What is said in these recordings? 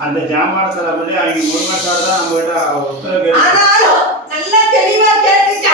அந்த ஜாமான தலைமையில அவங்க முருங்கக்காடு தான் நம்ம கிட்ட உத்தரவு நல்லா தெளிவா கேட்டுக்க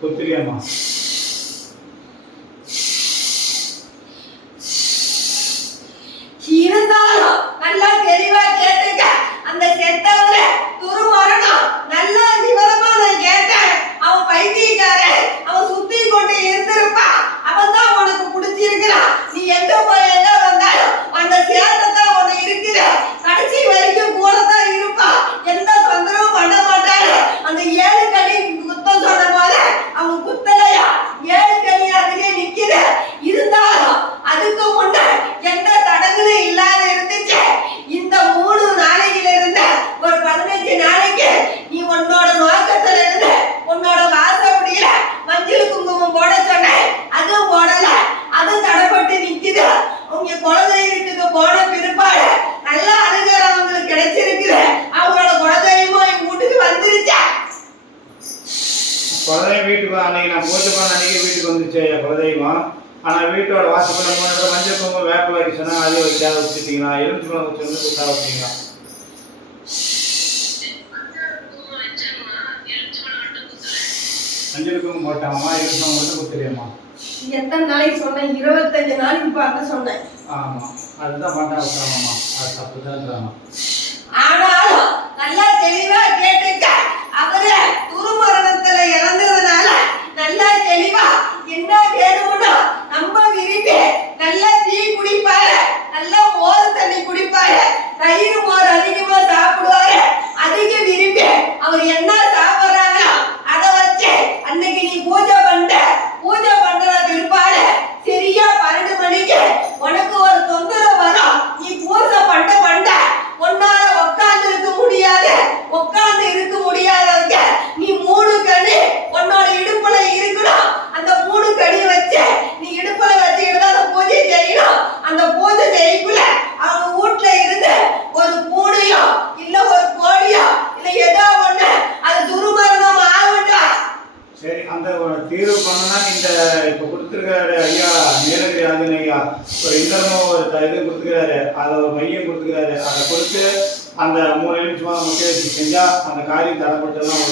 podría más. ஆனால் வீட்டோட வாசப்பட மூணு மஞ்சள் குங்குமம் வேப்ப வைக்க சொன்னா அதே வச்சு வச்சுட்டீங்களா எலுமிச்சு பழம் வச்சு வந்து குத்தா வச்சிங்களா மஞ்சள் குங்குமம் போட்டாமா? எலுமிச்சு பழம் மட்டும் குத்துறியம்மா எத்தனை நாளைக்கு சொன்னேன்? இருபத்தஞ்சு நாளைக்கு பார்க்க சொன்னேன். ஆமாம் அதுதான் பண்ணா விட்டாமாம்மா அது தப்பு தான் ஆனாலும் நல்லா தெளிவா கேட்டுக்க அவரு துருமரணத்துல இறந்ததுனால நல்லா தெளிவா என்ன வேணும்னு நம்ம விரும்பி நல்லா டீ குடிப்பாரு நல்லா மோர் தண்ணி குடிப்பாரு தயிர் மோர் அதிகமா சாப்பிடுவாரு அதிக விரும்பி அவர் என்ன சாப்பிடுறாங்களோ அதை வச்சு அன்னைக்கு நீ பூஜை பண்ண பூஜை பண்ற பிற்பாடு சரியா பன்னெண்டு மணிக்கு உனக்கு ஒரு தொந்தரவு வரும் நீ பூஜை பண்ண பண்ண உன்னால உட்கார்ந்து இருக்க முடியாது உட்கார்ந்து இருக்க முடியாதவங்க நீ மூணு கண்ணு உன்னோட இடுப்புல இருக்கணும் அந்த மூணு கடி வச்சு நீ இடுப்புல வச்சுக்கிட்டு தான் அந்த பூஜை செய்யணும் அந்த பூஜை செய்யக்குள்ள அவங்க வீட்டுல இருந்து ஒரு பூனையோ இல்ல ஒரு கோழியோ இல்ல ஏதோ ஒண்ணு அது துருமரணம் ஆகட்டா சரி அந்த ஒரு தீர்வு பண்ணனா இந்த இப்போ கொடுத்துருக்காரு ஐயா நீலகிரி ஆதின ஐயா ஒரு இந்திரமும் ஒரு இது கொடுத்துக்கிறாரு அதை ஒரு மையம் கொடுத்துக்கிறாரு அதை கொடுத்து அந்த மூணு நிமிஷமாக முக்கிய செஞ்சா அந்த காரியம்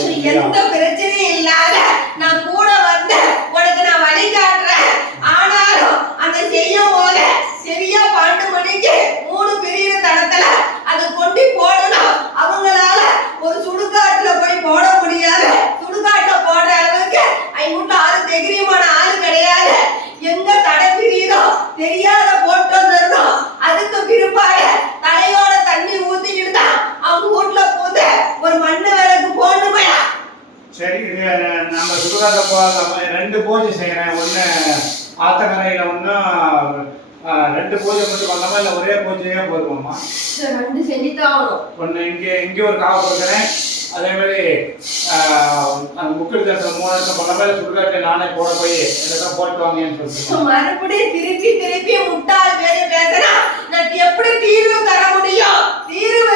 இல்லையா? எந்த பிரச்சனையும் இல்லாத நான் கூட வந்து உனக்கு நான் வழி காட்டுறேன் ஆனாலும் அந்த செய்யும் போது சரியா பன்னெண்டு மணிக்கு மூணு பிரிவு தடத்துல அதை கொண்டு போடணும் அவங்களால ஒரு சுடுகாட்டுல போய் போட முடியாது சுடுகாட்டுல போடுற அளவுக்கு ஐநூற்று ஆறு தைரியமான ஆளு கிடையாது எங்க தடை பிரியுதோ தெரியாத போட்டு வந்துடணும் அதுக்கு பிற்பாடு தலையோட தண்ணி ஊத்திக்கிட்டு தான் அவங்க வீட்டுல போது ஒரு மண்ணு விளக்கு போடணுமே சரி இது நம்ம சுடுகாட்ட போகாம ரெண்டு பூஜை செய்கிறேன் ஒன்று ஆத்தக்கரையில் ஒன்று ரெண்டு பூஜை மட்டும் பண்ணலாமா இல்லை ஒரே பூஜையே போதுமாம்மா? ரெண்டு செஞ்சுதான் ஆகணும். ஒன்று இங்கே இங்கே ஒரு காவு கொடுக்குறேன். அதே மாதிரி முக்கிய தரிசனம் மூணு இடத்துல பண்ண மாதிரி சுடுகாட்டை நானே போட போய் இதெல்லாம் போட்டு வாங்கன்னு சொல்லிட்டு மறுபடியும் திருப்பி திருப்பி முட்டாள் பேரு பேசுனா நான் எப்படி தீர்வு தர முடியும்? தீர்வு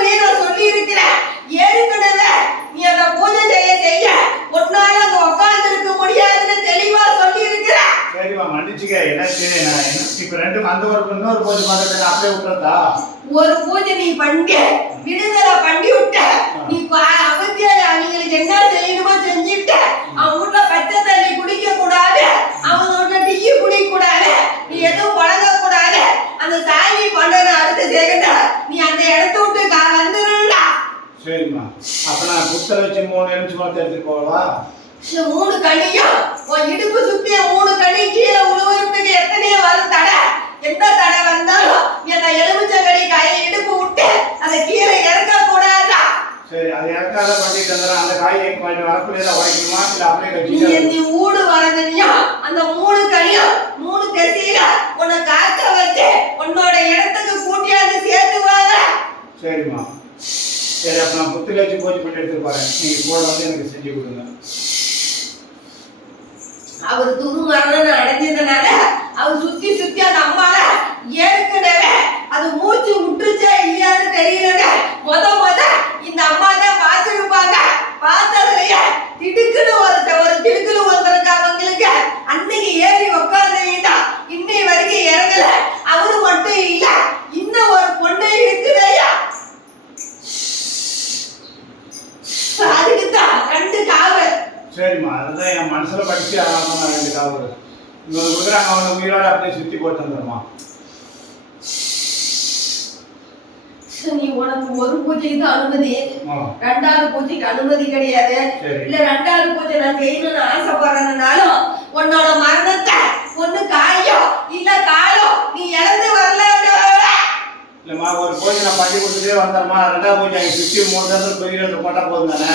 எனக்கு நான் இப்போ ரெண்டு அந்த ஒரு இன்னொரு பூஜை பண்ணுறது அப்படியே விட்டுறதா ஒரு பூஜை நீ பண்ணி விடுதலை பண்ணி விட்ட நீ பா- அவத்திய அவங்களுக்கு என்ன செய்யணுமோ செஞ்சுட்ட. அவன் வீட்ல பச்சை தண்ணி குடிக்க கூடாது அவன் வீட்ல டீ குடிக்க கூடாது நீ எதுவும் பழக கூடாது அந்த சாமி பண்றது அடுத்த செகண்ட நீ அந்த இடத்த விட்டு வந்துடும்டா சரிம்மா. அப்போ நான் புத்தரை வச்சு மூணு நிமிஷம் எடுத்துட்டு இந்த மூணு கனியும். உன் இடுப்பு சுத்திய மூணு கனி கீழே உழுவுறதுக்கு எத்தனையோ வரும் தடை. எந்த தடை வந்தாலும் நீ அந்த எலுமிச்சங்கடி கையை இடுப்பு விட்டு அதை கீழே இறக்க கூடாதா? சரி அது இறக்காத பண்ணிட்டு வந்துடுறேன் அந்த காயை கொஞ்சம் வரப்புலையே தான் உடைக்கணுமா? இல்லை அப்படியே நீ ஊடு வரதுனியா அந்த மூணு கனியும் மூணு திசையில உன்னை காக்க வச்சு உன்னோட இடத்துக்கு கூட்டியாந்து சேர்த்துவாங்க சரிம்மா. சரி அப்போ நான் புத்தில் வச்சு பூஜை பண்ணி எடுத்துட்டு போகிறேன் நீங்கள் கூட வந்து எனக்கு செஞ்சு கொடுங்க. அவர் துருமரணம் அடைஞ்சதுனால அவர் சுத்தி சுத்தி அந்த அம்மால ஏற்கனவே அது மூச்சு விட்டுருச்சா இல்லையான்னு தெரியல முத முத இந்த அம்மா தான் பார்த்துருப்பாங்க பார்த்ததுலயே திடுக்குன்னு ஒரு ஒரு திடுக்குன்னு வந்திருக்க அவங்களுக்கு அன்னைக்கு ஏறி உட்கார்ந்தவங்க இன்னை வரைக்கும் இறங்கல அவரு மட்டும் இல்ல இன்னும் ஒரு பொண்ணு இருக்குதையா அதுக்கு தான் ரெண்டு காவல் சரிம்மா அதுதான் என் மனசுல படிச்சு ஆகணும் ரெண்டு காவல் கொடுக்குறாங்க அவங்க உயிரோட அப்படியே சுத்தி போட்டு வந்துடுமா நீ உனக்கு ஒரு பூஜைக்கு தான் அனுமதி ரெண்டாவது பூஜைக்கு அனுமதி கிடையாது. இல்ல ரெண்டாவது பூஜை நான் செய்யணும்னு ஆசைப்படுறதுனாலும் உன்னோட மரணத்தை ஒண்ணு காயோ இல்ல காலோ நீ இறந்து வரல இல்லைம்மா ஒரு பூஜை நான் பண்ணி கொடுத்துட்டே வந்தேம்மா ரெண்டாவது பூஜை சுற்றி மூணு தடவை உயிரோட போட்டால் போதும் தானே?